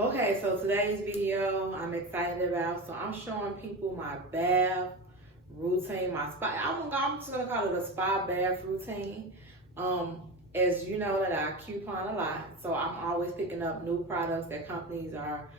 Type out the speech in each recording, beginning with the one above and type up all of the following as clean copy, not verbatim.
Okay, so today's video I'm excited about. So I'm showing people my bath routine, my spa. I'm just gonna call it a spa bath routine. As you know that I coupon a lot, so I'm always picking up new products that companies are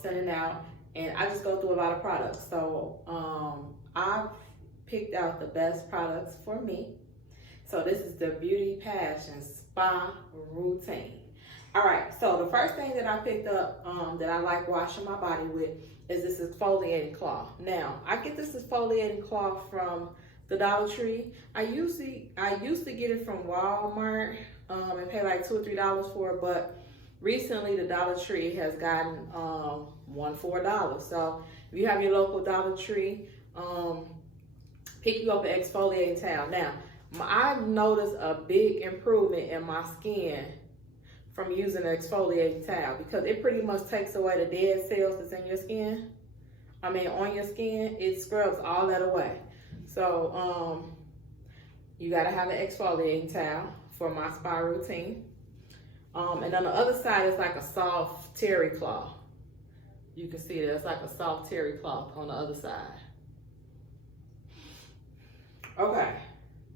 sending out, and I just go through a lot of products. So I've picked out the best products for me. So this is the Beauty Passion Spa Routine. All right, so the first thing that I picked up that I like washing my body with is this exfoliating cloth. Now, I get this exfoliating cloth from the Dollar Tree. I used to get it from Walmart and pay like $2 or $3 for it, but recently the Dollar Tree has gotten one for $1. So if you have your local Dollar Tree, pick you up an exfoliating towel. Now, I've noticed a big improvement in my skin from using an exfoliating towel, because it pretty much takes away the dead cells that's in your skin. On your skin, it scrubs all that away. So you gotta have an exfoliating towel for my spa routine. And on the other side is like a soft terry cloth. You can see that it's like a soft terry cloth on the other side. Okay,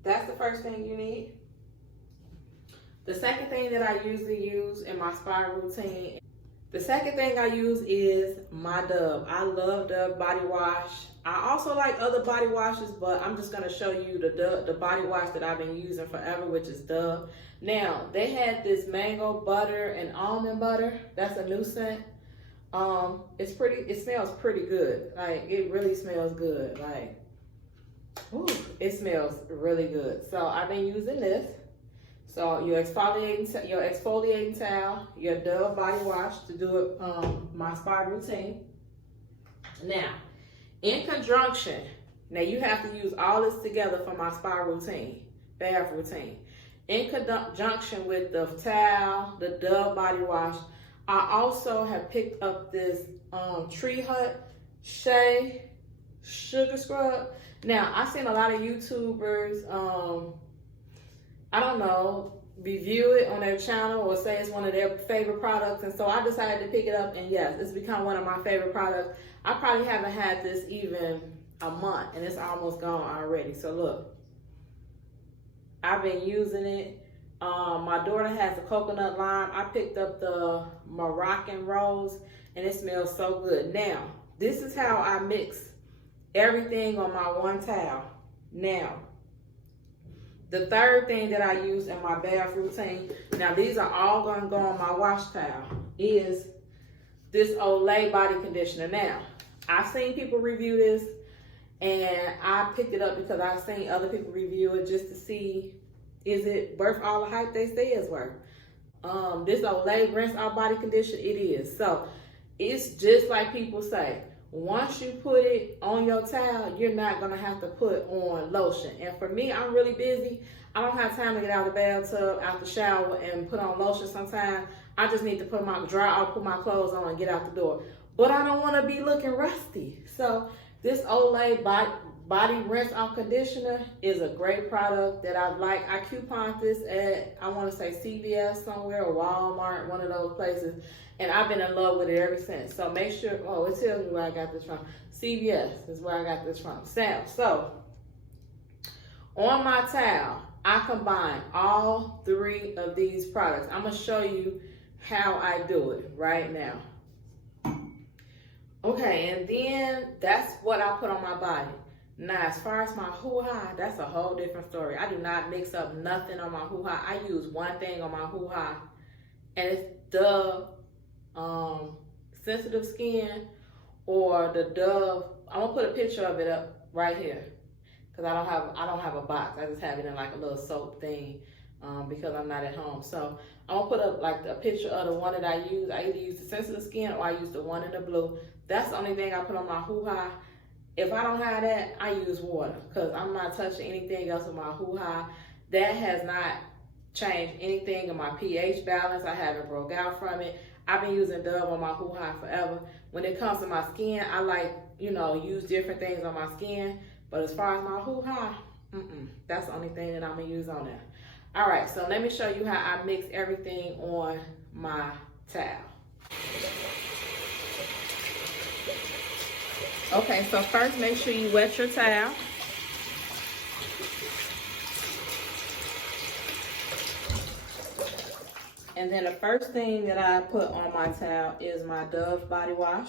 that's the first thing you need. The second thing that I usually use in my spa routine, the second thing I use is my Dove. I love Dove body wash. I also like other body washes, but I'm just gonna show you the body wash that I've been using forever, which is Dove. Now, they had this mango butter and almond butter. That's a new scent. It smells pretty good. Like, it really smells good. Like, ooh, it smells really good. So I've been using this. So your exfoliating towel, your Dove body wash to do it, my spa routine. Now, in conjunction, now you have to use all this together for my spa routine, bath routine. In conjunction with the towel, the Dove body wash, I also have picked up this Tree Hut SHEA sugar scrub. Now, I've seen a lot of YouTubers, I don't know, review it on their channel or say it's one of their favorite products. And so I decided to pick it up, and yes, it's become one of my favorite products. I probably haven't had this even a month, and it's almost gone already. So look, I've been using it. My daughter has the coconut lime. I picked up the Moroccan rose, and it smells so good. Now, this is how I mix everything on my one towel. Now, the third thing that I use in my bath routine, now these are all gonna go on my wash towel, is this Olay body conditioner. Now, I've seen people review this, and I picked it up because I've seen other people review it just to see, is it worth all the hype they say it's worth? This Olay rinse out body conditioner, it is. So it's just like people say, once you put it on your towel, you're not gonna have to put on lotion. And for me, I'm really busy. I don't have time to get out of the bathtub, out the shower, and put on lotion sometimes. I just need to put my put my clothes on and get out the door. But I don't wanna be looking rusty. So this Olay body rinse out conditioner is a great product that I like. I couponed this at, I wanna say CVS somewhere, or Walmart, one of those places. And I've been in love with it ever since. So make sure, oh, it tells me where I got this from. CVS is where I got this from. So on my towel, I combine all three of these products. I'm gonna show you how I do it right now. Okay, and then that's what I put on my body. Now, as far as my hoo-ha, that's a whole different story. I do not mix up nothing on my hoo-ha. I use one thing on my hoo-ha, and it's Dove sensitive skin, or the Dove. I'm gonna put a picture of it up right here, because I don't have a box. I just have it in like a little soap thing, because I'm not at home. So I'm gonna put up like a picture of the one that I use. I either use the sensitive skin or I use the one in the blue. That's the only thing I put on my hoo-ha. If I don't have that, I use water, because I'm not touching anything else with my hoo-ha. That has not changed anything in my pH balance. I haven't broke out from it. I've been using Dove on my hoo-ha forever. When it comes to my skin, I like, use different things on my skin. But as far as my hoo-ha, that's the only thing that I'm gonna use on there. All right, so let me show you how I mix everything on my towel. Okay, so first make sure you wet your towel. And then the first thing that I put on my towel is my Dove body wash.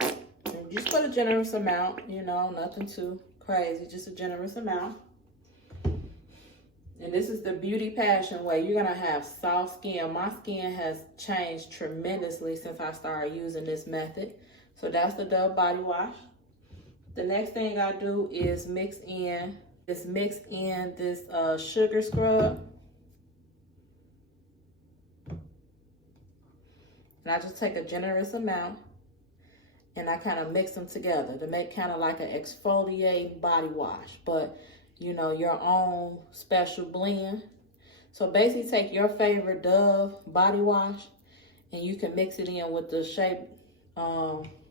And just put a generous amount, you know, nothing too crazy, just a generous amount. And this is the Beauty Passion way. You're gonna have soft skin. My skin has changed tremendously since I started using this method. So that's the Dove body wash. The next thing I do is mix in this sugar scrub. And I just take a generous amount and I kind of mix them together to make kind of like an exfoliating body wash, but you know, your own special blend. So basically take your favorite Dove body wash and you can mix it in with the SHEA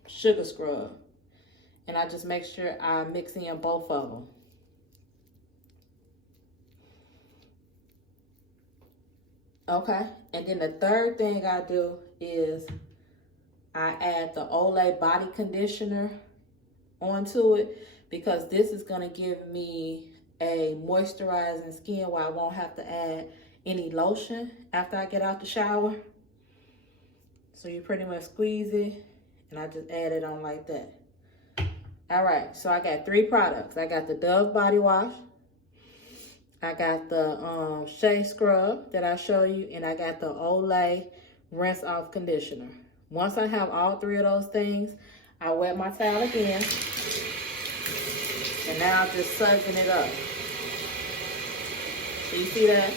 sugar scrub. And I just make sure I mix in both of them. Okay, and then the third thing I do is I add the Olay body conditioner onto it, because this is gonna give me a moisturizing skin where I won't have to add any lotion after I get out the shower. So you pretty much squeeze it and I just add it on like that. All right, so I got 3 products. I got the Dove body wash, I got the SHEA scrub that I show you, and I got the Olay rinse off conditioner. Once I have all 3 of those things, I wet my towel again, and now I'm just sudsing it up. So you see that?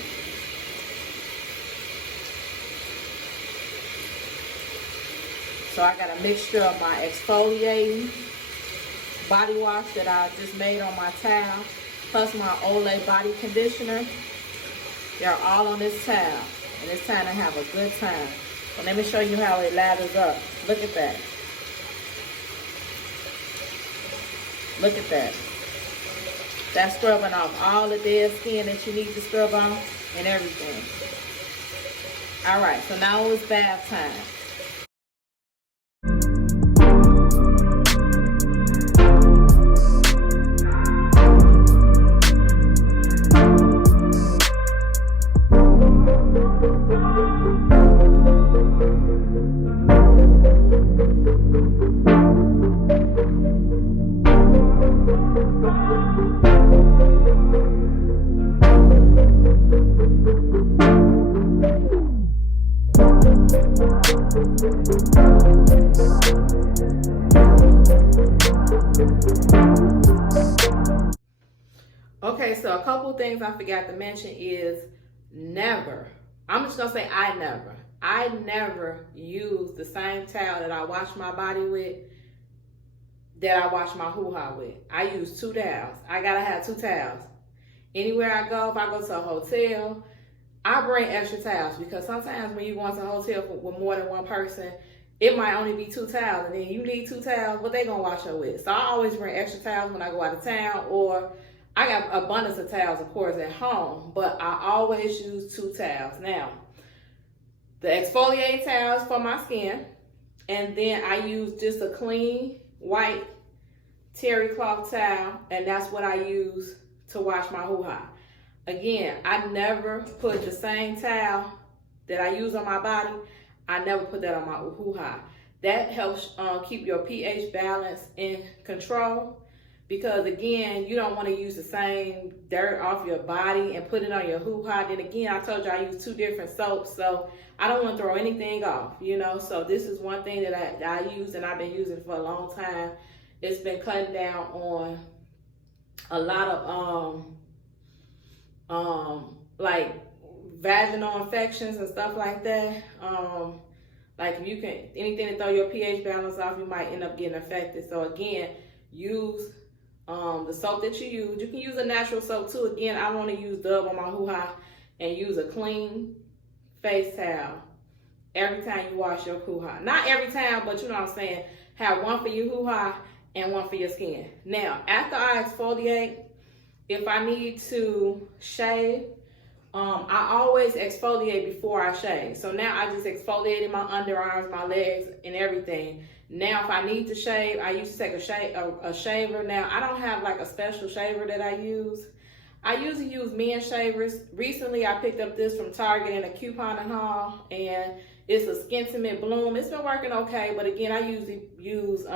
So I got a mixture of my exfoliating body wash that I just made on my towel, plus my Olay body conditioner. They're all on this towel, and it's time to have a good time. So let me show you how it lathers up. Look at that. Look at that. That's scrubbing off all the dead skin that you need to scrub off and everything. All right, so now it's bath time. Okay, so a couple things I forgot to mention is never, I'm just gonna say I never use the same towel that I wash my body with that I wash my hoo-ha with. I use 2 towels. I gotta have 2 towels. Anywhere I go, if I go to a hotel, I bring extra towels, because sometimes when you go into a hotel with more than one person, it might only be 2 towels, and then you need 2 towels, what they gonna wash her with? So I always bring extra towels when I go out of town, or I got abundance of towels, of course, at home, but I always use 2 towels. Now, the exfoliating towels for my skin, and then I use just a clean white terry cloth towel, and that's what I use to wash my hoo-ha. Again, I never put the same towel that I use on my body, I never put that on my hoo-ha. That helps keep your pH balance in control. Because again, you don't want to use the same dirt off your body and put it on your hoo-ha. Then again, I told you I use 2 different soaps, so I don't want to throw anything off, you know. So this is one thing that I use, and I've been using for a long time. It's been cutting down on a lot of like vaginal infections and stuff like that. Like if you can, anything to throw your pH balance off, you might end up getting affected. So again, use the soap that you use. You can use a natural soap too. Again, I want to use Dove on my hoo-ha, and use a clean face towel every time you wash your hoo-ha. Not every time, but you know what I'm saying. Have one for your hoo-ha and one for your skin. Now, after I exfoliate, if I need to shave, I always exfoliate before I shave. So now I just exfoliated my underarms, my legs, and everything. Now if I need to shave, I used to take a shaver. Now I don't have like a special shaver that I use. I usually use men's shavers. Recently I picked up this from Target in a couponing haul, and it's a Skintimate Bloom. It's been working okay, but again, I usually use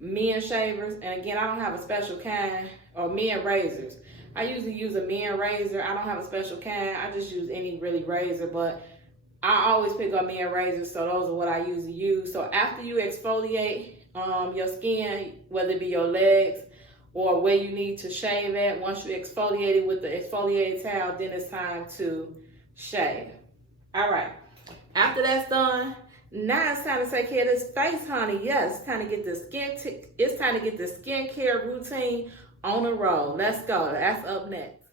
men's shavers, and again, I don't have a special kind, or men razors. I usually use a men razor. I don't have a special kind. I just use any really razor, but I always pick up men razors, so those are what I usually use. So after you exfoliate your skin, whether it be your legs or where you need to shave at, once you exfoliate it with the exfoliated towel, then it's time to shave. All right, after that's done, now it's time to take care of this face, honey. Yes, it's time to get the skincare routine on the road. Let's go. That's up next.